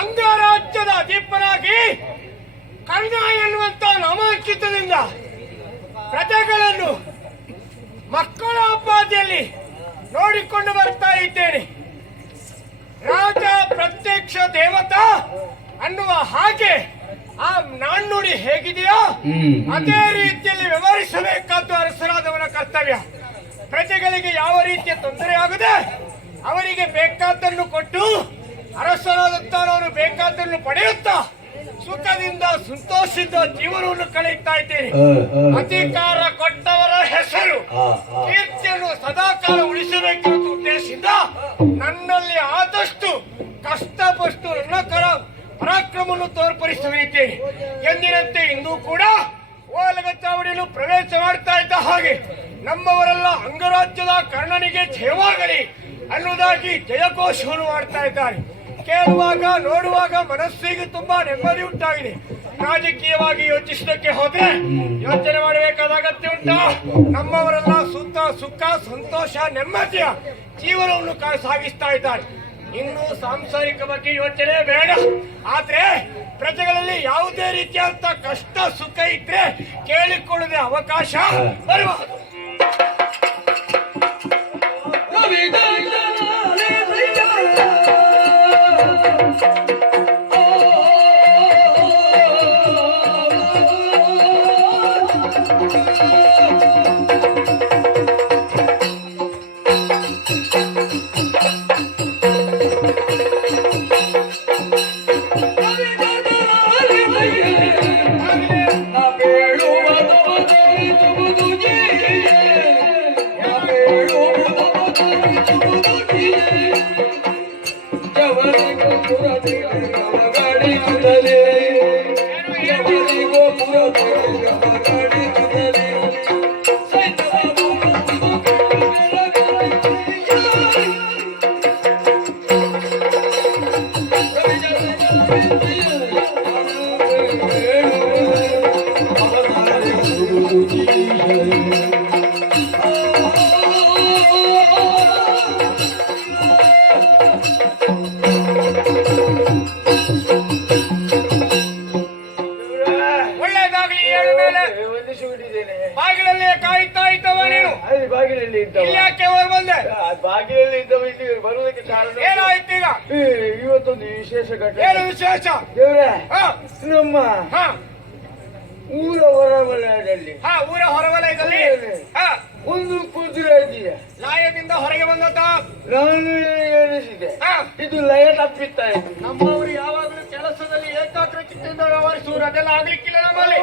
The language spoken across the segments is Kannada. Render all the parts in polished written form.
ಅಂಗರಾಜ್ಯದ ಅಧಿಪನಾಗಿ ಕರ್ಣ ಎನ್ನುವಂತ ನಾಮಾಂಕಿತದಿಂದ ಪ್ರಜೆಗಳನ್ನು ಮಕ್ಕಳ ಅಪಾದಿಯಲ್ಲಿ ನೋಡಿಕೊಂಡು ಬರ್ತಾ ಇದ್ದೇನೆ. ರಾಜ ಪ್ರತ್ಯಕ್ಷ ದೇವತಾ ಅನ್ನುವ ಹಾಗೆ ಆ ನಾಣ್ಣುಡಿ ಹೇಗಿದೆಯೋ ಅದೇ ರೀತಿಯಲ್ಲಿ ವ್ಯವಹರಿಸಬೇಕಾದ್ದು ಅರಸರಾದವನ ಕರ್ತವ್ಯ. ಪ್ರಜೆಗಳಿಗೆ ಯಾವ ರೀತಿಯ ತೊಂದರೆ ಆಗದೆ ಅವರಿಗೆ ಬೇಕಾದ್ದನ್ನು ಕೊಟ್ಟು ಅರಸರಾದಂತವರು ಬೇಕಾದ್ದನ್ನು ಪಡೆಯುತ್ತಾ ಸುಖದಿಂದ ಸಂತೋಷದಿಂದ ಜೀವನವನ್ನು ಕಳೆಯುತ್ತಾ ಇದ್ದೇನೆ. ಅಧಿಕಾರ ಕೊಟ್ಟವರ ಹೆಸರು ಕೀರ್ತಿಯನ್ನು ಸದಾಕಾಲ ಉಳಿಸಬೇಕೆಂಬ ಉದ್ದೇಶದಿಂದ ನನ್ನಲ್ಲಿ ಆದಷ್ಟು ಕಷ್ಟಪಟ್ಟು ನನ್ನ ಪರಾಕ್ರಮವನ್ನು ತೋರ್ಪಡಿಸಲಿದ್ದೇನೆ. ಎಂದಿನಂತೆ ಇಂದು ಕೂಡ ಓಲಗ ಚಾವಡಿಯನ್ನು ಪ್ರವೇಶ ಮಾಡ್ತಾ ಇದ್ದ ಹಾಗೆ ನಮ್ಮವರೆಲ್ಲ ಅಂಗರಾಜ್ಯದ ಕರ್ಣನಿಗೆ ಜಯವಾಗಲಿ ಅನ್ನುವುದಾಗಿ ಜಯಘೋಷವನ್ನು ಮಾಡ್ತಾ ಇದ್ದಾರೆ. ಕೇಳುವಾಗ ನೋಡುವಾಗ ಮನಸ್ಸಿಗೆ ತುಂಬಾ ನೆಮ್ಮದಿ ಉಂಟಾಗಿದೆ. ರಾಜಕೀಯವಾಗಿ ಯೋಚಿಸಲಿಕ್ಕೆ ಹೋದ್ರೆ ಯೋಚನೆ ಮಾಡಬೇಕಾದ ಅಗತ್ಯ ಉಂಟಾ? ನಮ್ಮವರೆಲ್ಲ ಸುಖ ಸಂತೋಷ ನೆಮ್ಮದಿಯ ಜೀವನವನ್ನು ಸಾಗಿಸ್ತಾ ಇದ್ದಾರೆ. ಇನ್ನು ಸಾಂಸಾರಿಕ ಬಗ್ಗೆ ಯೋಚನೆ ಬೇಡ. ಆದ್ರೆ ಪ್ರಜೆಗಳಲ್ಲಿ ಯಾವುದೇ ರೀತಿಯಾದಂತ ಕಷ್ಟ ಸುಖ ಇದ್ರೆ ಕೇಳಿಕೊಳ್ಳದೆ ಅವಕಾಶ ಬರಬಹುದು. ಬಾಗಿಲಲ್ಲಿ ಕಾಯ್ತಾ ಇದ್ದವ ನೀನು ಬಾಗಿಲಲ್ಲಿ ಯಾಕೆ ಬಂದೆ? ಬಾಗಿಲಲ್ಲಿ ಇದ್ದವ ಇಲ್ಲಿ ಬರುವುದಕ್ಕೆ ಕಾರಣ ಏನಾಯ್ತು? ಈಗ ಇವತ್ತೊಂದು ವಿಶೇಷ ಘಟನೆ. ಏನು ವಿಶೇಷ? ದೇವ್ರೆ, ನಮ್ಮ ಊರ ಹೊರವಲಯದಲ್ಲಿ ಊರ ಹೊರವಲಯದಲ್ಲಿ ಒಂದು ಕುದುರೆ ಇದೆಯಾ ಲಯದಿಂದ ಹೊರಗೆ ಬಂದತ ನಾನು ಎನಿಸಿದೆ. ಇದು ಲಯ ತಪ್ಪಿತ್ತಾ ಇದೆ. ನಮ್ಮವರು ಯಾವಾಗಲೂ ಕೆಲಸದಲ್ಲಿ ಏಕಾಗ್ರಚಿತ್ತದಿಂದ ವ್ಯವಹರಿಸುವರು. ಅದೆಲ್ಲ ಆಗ್ಲಿಕ್ಕಿಲ್ಲ ನಮ್ಮಲ್ಲಿ.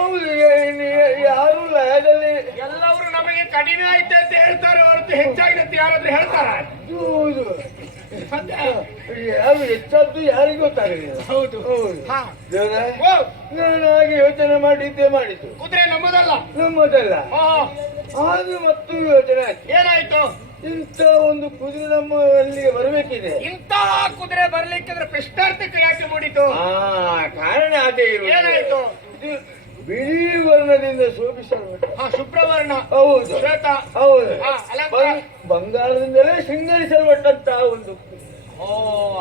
ಯಾರು ಲಯದಲ್ಲಿ ಎಲ್ಲವರು ನಮಗೆ ಕಡಿಮೆ ಆಯ್ತು ಅಂತ ಹೇಳ್ತಾರೆ ಹೊರತು ಹೆಚ್ಚಾಗಿದೆ ಅಂತ ಯಾರಾದ್ರೂ ಹೇಳ್ತಾರ? ಹೌದು, ಯಾರು ಹೆಚ್ಚಾದ್ದು ಯಾರಿಗೂ ಗೊತ್ತಾಗಲಿಲ್ಲ. ಹೌದು ಹೌದು. ನಾನು ಹಾಗೆ ಯೋಚನೆ ಮಾಡಿದ್ದು. ಕುದುರೆ ನಮ್ಮದಲ್ಲ. ಆದ್ರೂ ಮತ್ತು ಯೋಚನೆ ಆಯ್ತು. ಏನಾಯ್ತು? ಇಂಥ ಒಂದು ಕುದುರೆ ನಮ್ಮ ಅಲ್ಲಿಗೆ ಬರಬೇಕಿದೆ. ಇಂತಹ ಕುದುರೆ ಬರ್ಲಿಕ್ಕಿದ್ರೆ ಪ್ರಶ್ನಾರ್ಥಕ್ಕೆ ಯಾಕೆ ಮೂಡಿತು? ಕಾರಣ ಅದೇ. ಏನಾಯ್ತು? ಇದು ಬಿಳಿ ವರ್ಣದಿಂದ ಶೋಭಿಸಲ್ಪಟ್ಟ ಶುಭ್ರವರ್ಣ. ಹೌದು, ಶ್ವೇತ. ಹೌದು. ಅಲಂಕಾರ ಬಂಗಾರದಿಂದಲೇ ಶೃಂಗರಿಸಲ್ಪಟ್ಟಂತಹ ಒಂದು ಓ,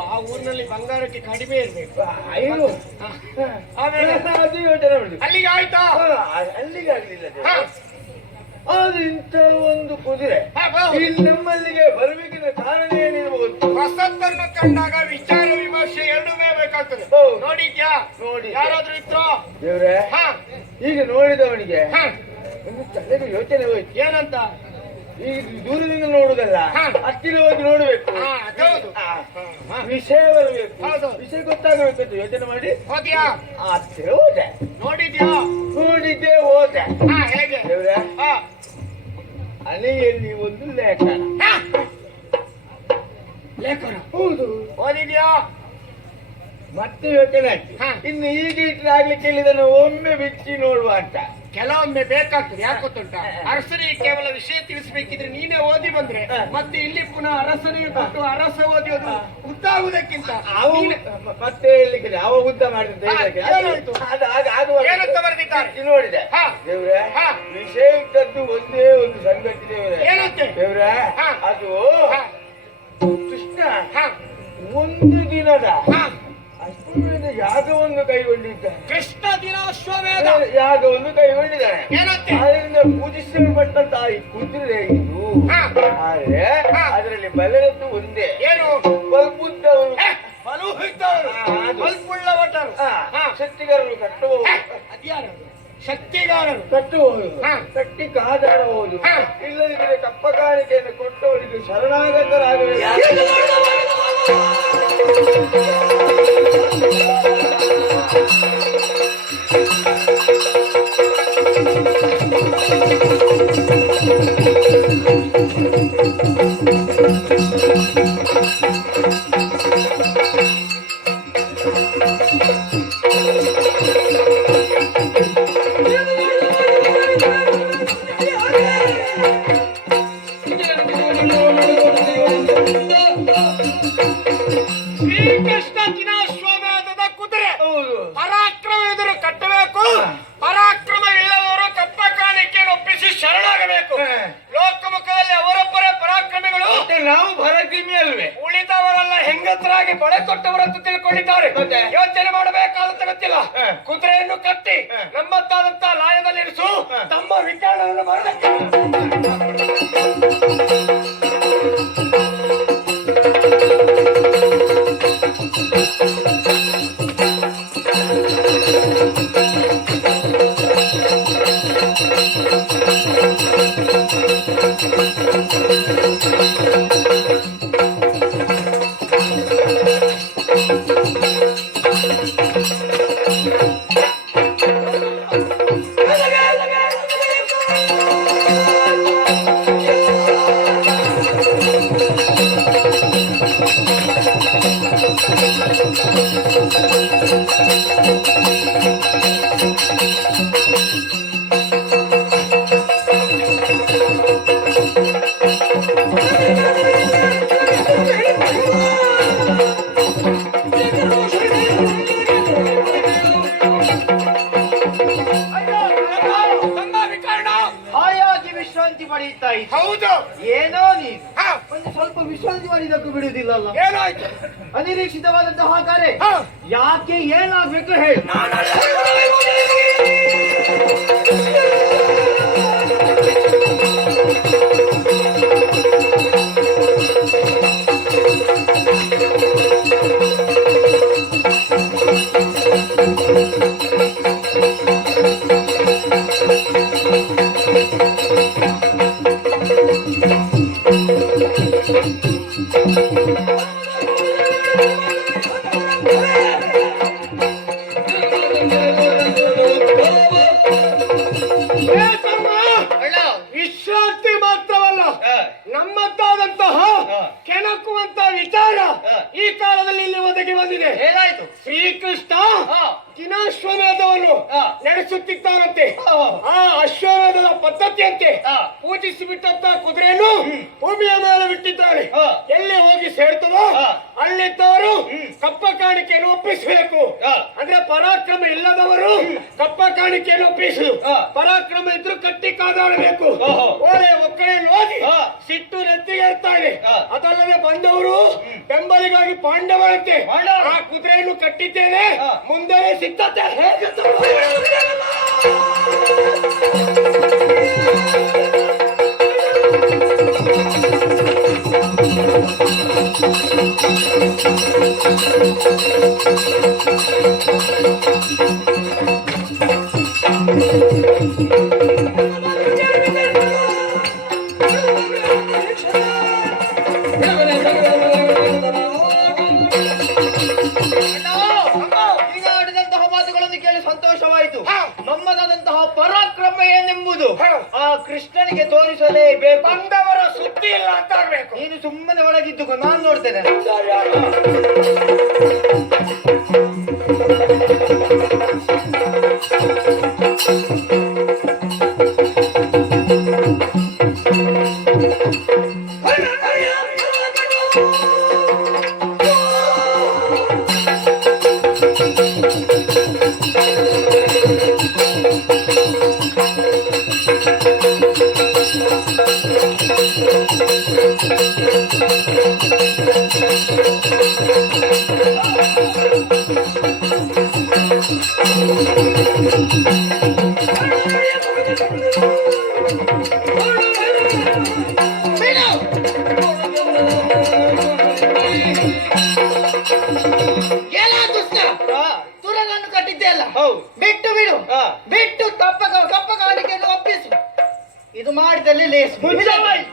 ಆ ಊರಿನಲ್ಲಿ ಬಂಗಾರಕ್ಕೆ ಕಡಿಮೆ ಇರ್ಬೇಕು. ಐದು ಹ. ಆಮೇಲೆ ಅದು ಯೋಚನೆ ಮಾಡಿ ಅಲ್ಲಿಗೆ ಆಯ್ತಾ? ಅಲ್ಲಿಗೆ ಆಗ್ಲಿಲ್ಲ ಹ. ಅದು ಇಂಥ ಒಂದು ಕುದುರೆ ಹ, ಹೌದು. ಇಲ್ಲಿ ನಮ್ಮಲ್ಲಿಗೆ ಬರಬೇಕಿನ ಕಾರಣ ಏನಿರಬಹುದು? ಹೊಸತನ್ನು ಕಂಡಾಗ ವಿಚಾರ ವಿಮರ್ಶೆ ಎರಡೂ ಬೇಕಾಗ್ತದೆ. ಹೌದು. ನೋಡಿದ್ಯಾ? ನೋಡಿ ಯಾರಾದ್ರೂ ಇದ್ರು? ದೇವ್ರೆ ಹ, ಈಗ ನೋಡಿದವನಿಗೆ ಹ. ಒಂದು ತಲೆಗೆ ಯೋಚನೆ ಹೋಯ್ತು. ಏನಂತ? ಈ ದೂರದಿಂದ ನೋಡುದಲ್ಲ, ಹ. ಹತ್ತಿರ ಹೋಗಿ ನೋಡ್ಬೇಕು. ಹ, ಅದೌದು. ಆ, ಹ. ವಿಷಯ ಬರಬೇಕು, ಹೌದು. ವಿಷಯ ಗೊತ್ತಾಗಬೇಕಂತ ಯೋಚನೆ ಮಾಡಿ ಹೋದ್ಯಾ? ಹತ್ತಿರ ಹೋದೆ. ನೋಡಿದ್ಯಾ? ನೋಡಿದ್ದೆ ಹೋದೆ. ಹ, ಹೇಗೆ? ದೇವ್ರೆ ಹ. ಅಲೆಯಲ್ಲಿ ಒಂದು ಲೇಖನ. ಹ. ಲೇಖನ ಹೌದು. ಓದಿದ್ಯಾ? ಮತ್ತೆ ಯೋಚನೆ ಆಯ್ತು. ಹ. ಇನ್ನು ಈಗ ಇಟ್ರೆ ಆಗ್ಲಿಕ್ಕೆ ಇದನ್ನು ಒಮ್ಮೆ ಬಿಚ್ಚಿ ನೋಡುವ ಅಂತ. ಕೆಲವೊಮ್ಮೆ ಬೇಕಾಗ್ತದೆ. ಯಾಕೆ ಗೊತ್ತುಂಟ? ಅರಸನಿಗೆ ಕೇವಲ ವಿಷಯ ತಿಳಿಸಬೇಕಿದ್ರೆ ನೀನೇ ಓದಿ ಬಂದ್ರೆ ಹ. ಮತ್ತೆ ಇಲ್ಲಿ ಪುನಃ ಅರಸನಿಗೆ ಕೊಟ್ಟು ಅರಸ ಓದಿಯೋದು ಉದ್ದಾಗುವುದಕ್ಕಿಂತ ಅವ ನೀನೇ- ಮತ್ತೆ ಹೇಳಿಕ್ಕೆ ಅವ ಉದ್ದ ಮಾಡಿದಂತ ಹ, ಏನಾಯ್ತು? ಏನಂತ ಬರೆದಿದ್ದಾರೆ? ನೋಡಿದೆ. ಹ. ದೇವ್ರೆ ಹ. ವಿಷಯ ಇದ್ದದ್ದು ಒಂದೇ ಒಂದು ಸಂಗತಿ ದೇವ್ರೆ. ಏನಂತೆ? ದೇವ್ರೆ ಹ. ಅದು ಹ. ಕೃಷ್ಣ ಹ. ಒಂದು ದಿನದ ಹ. ಅಶ್ವಮೇಧ ಯಾಗವನ್ನು ಕೈಗೊಂಡಿದ್ದಾನೆ. ಕೃಷ್ಣ ದಿನಾಶ್ವಮೇಧ ಯಾಗವನ್ನು ಕೈಗೊಂಡಿದ್ದಾನೆ. ಏನಂತೆ? ಅದರಿಂದ ಪೂಜಿಸಲ್ಪಟ್ಟಂತ ಈ ಕುದುರೆ ಇದು. ಹ. ಆದ್ರೆ ಹ. ಅದರಲ್ಲಿ ಬಲರದ್ದು ಒಂದೇ. ಏನು? ಬಲ್ಬುದ್ದವರು. ಫಲುಹಿದ್ದವರು, ಅದು. ಬಲ್ಪುಳ್ಳ ಭಟರು. ಹ. ಶಕ್ತಿಗಾರರು ಕಟ್ಟುವವರು. ಅದ್ಯಾರು? ಶಕ್ತಿಗಾರರು. ಕಟ್ಟುವವರು ಹ. ಕಟ್ಟಿ ಕಾದಾಡಬಹುದು. ಹ. ಇಲ್ಲದಿದ್ದರೆ ಕಪ್ಪ ಕಾಣಿಕೆಯನ್ನು ಕೊಟ್ಟವರಿಗೆ ಶರಣಾಗತರಾಗಬೇಕು. ಶ್ರೀಕೃಷ್ಣ ದಿನಾಶ್ವಮೇಧದ ಕುದುರೆ. ಹೌದು. ಪರಾಕ್ರಮ ಎದುರು ಕಟ್ಟಬೇಕು. ಪರಾಕ್ರಮ ಇಲ್ಲದವರು ಕಪ್ಪ ಕಾಣಿಕೆಯನ್ನು ಒಪ್ಪಿಸಿ ಶರಣಾಗಬೇಕು. ಹ. ಲೋಕಮುಖದಲ್ಲಿ ಅವರೊಬ್ಬರೇ ಪರಾಕ್ರಮಿಗಳು. ಮತ್ತೆ ನಾವು ಭರಕಿಮಿ ಅಲ್ವೇ? ಉಳಿದವರೆಲ್ಲ ಹೆಂಗಸರಾಗಿ ಬಳೆ ಕೊಟ್ಟವರಂತ ತಿಳ್ಕೊಂಡಿದ್ದಾರೆ. ಮತ್ತೆ? ಯೋಚನೆ ಮಾಡಬೇಕಾದಂತ ಗೊತ್ತಿಲ್ಲ. ಹ. ಕುದುರೆಯನ್ನು ಕಟ್ಟಿ ಹ. ನಮ್ಮತ್ತಾದಂತ ಲಾಯದಲ್ಲಿರಿಸು. ಹ. ತಮ್ಮ ವಿಚಾರವನ್ನು ಮಾಡಲಿಕ್ಕೆ ಹಾಯಾಗಿ ವಿಶ್ರಾಂತಿ ಪಡೆಯುತ್ತಾ ಇದ್ದ. ಹೌದು. ಏನೋ ನೀನು ಹ. ಒಂದು ಸ್ವಲ್ಪ ವಿಶ್ರಾಂತಿ ಮಾಡಿದಕ್ಕೂ ಬಿಡುವುದಿಲ್ಲಲ್ಲ. ಏನಾಯ್ತು? ಅನಿರೀಕ್ಷಿತವಾದಂತಹ ಕಾರ್ಯ. ಹ. ಯಾಕೆ ಏನಾಗ್ಬೇಕು ಹೇಳು. ಆ ಅಶ್ವಮೇಧದ ಪದ್ಧತಿಯಂತೆ ಹಾ. ಪೂಜಿಸಿ ಬಿಟ್ಟಂತ ಕುದುರೆಯನ್ನು ಭೂಮಿಯ ಮೇಲೆ ಬಿಟ್ಟಿದ್ದಾರೆ. ಹಾ. ಎಲ್ಲಿ ಹೋಗಿ ಸೇರ್ತದೋ ಹಾ. ಅಲ್ಲಿದ್ದವರು ಕಪ್ಪ ಕಾಣಿಕೆಯನ್ನು ಒಪ್ಪಿಸಬೇಕು. ಹಾ. ಅಂದ್ರೆ ಪರಾಕ್ರಮ ಇಲ್ಲದವರು ಕಪ್ಪ ಕಾಣಿಕೆಯನ್ನು ಒಪ್ಪಿಸು. ಹಾ. ಪರಾಕ್ರಮ ಇದ್ರು ಕಟ್ಟಿ ಕಾದಾಡಬೇಕು. ಓಹೋ. ಓಲೆ ಒಕ್ಕಳೆಯಲ್ಲಿ ಹೋಗಿ ಹಾ. ಸಿಟ್ಟು ನೆತ್ತಿಗೆ ಇರ್ತಾರೆ. ಹಾ. ಅದಲ್ಲದೆ ಬಂದವರು ಬೆಂಬಲಿಗಾಗಿ ಪಾಂಡವರಂತೆ ಪಾಂಡವ. ಆ ಕುದುರೆಯನ್ನು ಕಟ್ಟಿದ್ದೇನೆ, ಹಾ. ಮುಂದೆ ಸಿದ್ಧತೆ ಹೇಗೆ ಈಗ ಆಡಿದಂತಹ ಮಾತುಗಳನ್ನು ಕೇಳಿ ಸಂತೋಷವಾಯಿತು. ಹಾ. ನಮ್ಮದಾದಂತಹ ಪರಾಕ್ರಮ ಏನೆಂಬುದು ಹಾ. ಆ ಕೃಷ್ಣನಿಗೆ ತೋರಿಸಲೇಬೇಕು. ಬಂದವರ ಸುದ್ದಿ ಇಲ್ಲ ಅಂತ ಆಗ್ಬೇಕು. ನೀನು ಸುಮ್ಮನೆ ಒಳಗಿದ್ದು ನಾನು ನೋಡ್ತೇನೆ. ತುರನನ್ನು ಕಟ್ಟಿದ್ದೆ ಅಲ್ಲ, ಹೌದು. ಬಿಟ್ಟು ಬಿಡು. ಹಾ. ಬಿಟ್ಟು ಕಪ್ಪ ಕಾಣಿಕೆಯನ್ನು ಒಪ್ಪಿಸು. ಇದು ಮಾಡಿದಲ್ಲಿ ಲೇಸು. ಮುಚ್ಚಬಾಯಿ.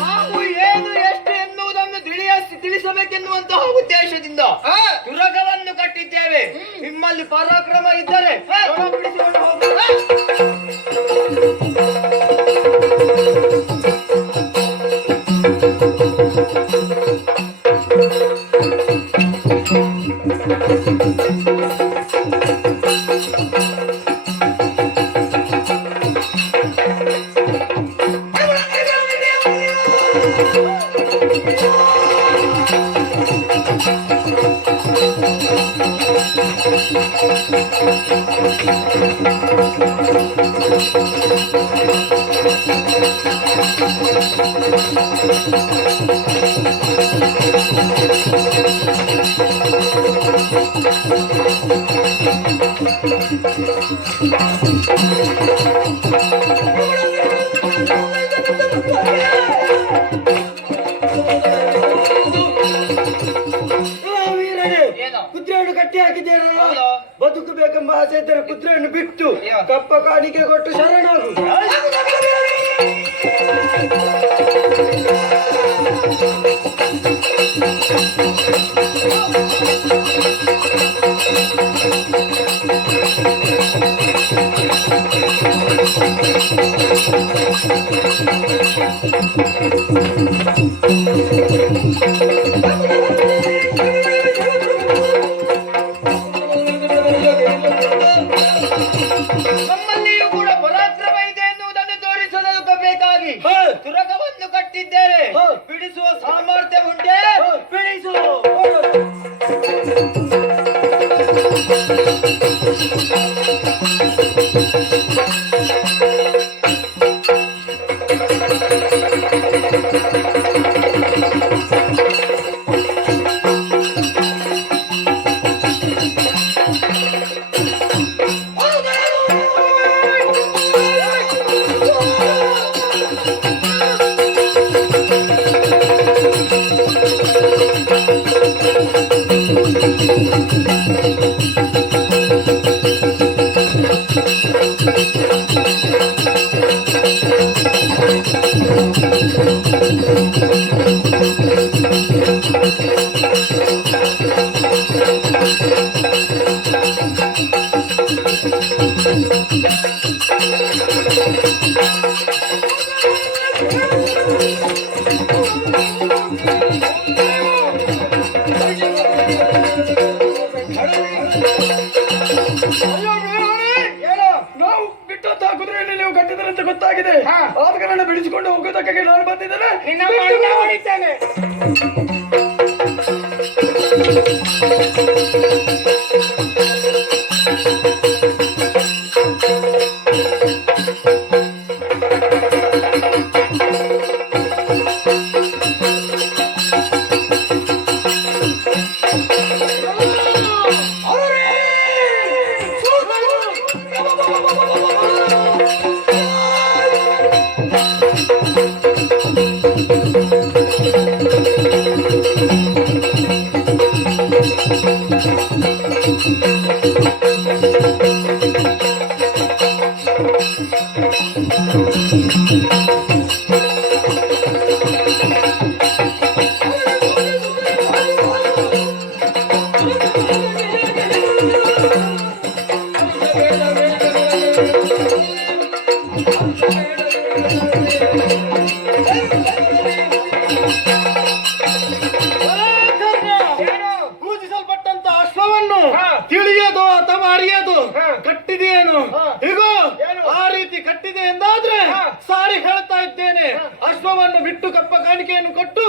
ನಾವು ಏನು ಎಷ್ಟು ಎನ್ನುವುದನ್ನು ತಿಳಿಸಬೇಕೆನ್ನುವಂತಹ ಉದ್ದೇಶದಿಂದ ತುರಗವನ್ನು ಕಟ್ಟಿದ್ದೇವೆ. ನಿಮ್ಮಲ್ಲಿ ಪರಾಕ್ರಮ ಇದ್ದರೆ ಬಿಡಿಸಿಕೊಂಡು ಹೋಗೋಣ. ಏನು? ಕುದುರೆಯನ್ನು ಕಟ್ಟಿ ಹಾಕಿದ್ದೇನೆ. ಹೌದು. ಬದುಕಬೇಕೆಂಬ ಆಸೆ ಇದ್ದರೆ ಕುದುರೆಯನ್ನು ಬಿಟ್ಟು ಕಪ್ಪ ಕಾಣಿಕೆ ಕೊಟ್ಟು ಶರಣಾಗು. ನಮ್ಮಲ್ಲಿಯೂ ಕೂಡ ಪರಾಕ್ರಮ ಇದೆ ಎನ್ನುವುದನ್ನು ತೋರಿಸಬೇಕಾಗಿ ತುರಗವನ್ನು ಕಟ್ಟಿದ್ದೇವೆ. ಬಿಡಿಸುವ ಸಾಮರ್ಥ್ಯ ಉಂಟೆ? ಬಿಡಿಸು. ಏನೋ ನಾವು ಬಿಟ್ಟಂತಹ ಕುದುರೆಯನ್ನು ನೀವು ಕಟ್ಟಿದ್ರೆ ಅಂತ ಗೊತ್ತಾಗಿದೆ. ಆದ ಕಾರಣ ಬಿಡಿಸಿಕೊಂಡು ಹೋಗೋದಕ್ಕೆ ನಾನು ಬಂದಿದ್ದೇನೆ. ನಿನ್ನ ಮಣ್ಣ ಹೊಡಿತೇನೆ. ಪೂಜಿಸಲ್ಪಟ್ಟಂತ ಅಶ್ವವನ್ನು ತಿಳಿಯೋದು ಅಥವಾ ಅರಿಯೋದು ಕಟ್ಟಿದೆಯೇನು? ಇಗೋ ಆ ರೀತಿ ಕಟ್ಟಿದೆ ಎಂದಾದ್ರೆ ಸಾರಿ ಹೇಳ್ತಾ ಇದ್ದೇನೆ. ಅಶ್ವವನ್ನು ಬಿಟ್ಟು ಕಪ್ಪ ಕಾಣಿಕೆಯನ್ನು ಕೊಟ್ಟು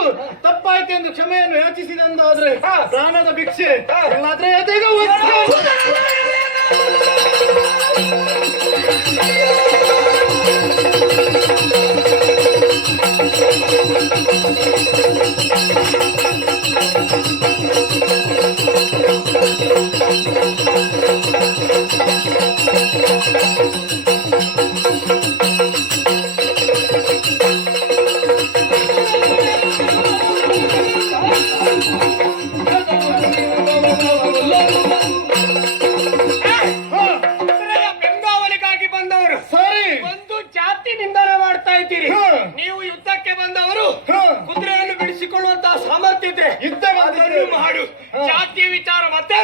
ತಪ್ಪಾಯ್ತು ಎಂದು ಕ್ಷಮೆಯನ್ನು ಯಾಚಿಸಿದೆ ಎಂದಾದ್ರೆ ಪ್ರಾಣದ ಭಿಕ್ಷೆ, ಇಲ್ಲಾದ್ರೆ ಎದೆಗೆ ಒತ್ತೆ. ಕುದುರೆಯ ಬೆಂಗಾವಲಿಗಾಗಿ ಬಂದವರು ಸರಿ, ಒಂದು ಜಾತಿ ನಿಂದನೆ ಮಾಡ್ತಾ ಇದ್ದೀರಿ. ನೀವು ಯುದ್ಧಕ್ಕೆ ಬಂದವರು ಕುದುರೆಯನ್ನು ಬಿಡಿಸಿಕೊಳ್ಳುವಂತಹ ಸಾಮರ್ಥ್ಯ ಇದ್ರೆ ಅದನ್ನು ಮಾಡು. ಜಾತಿಯ ವಿಚಾರ ಮತ್ತೆ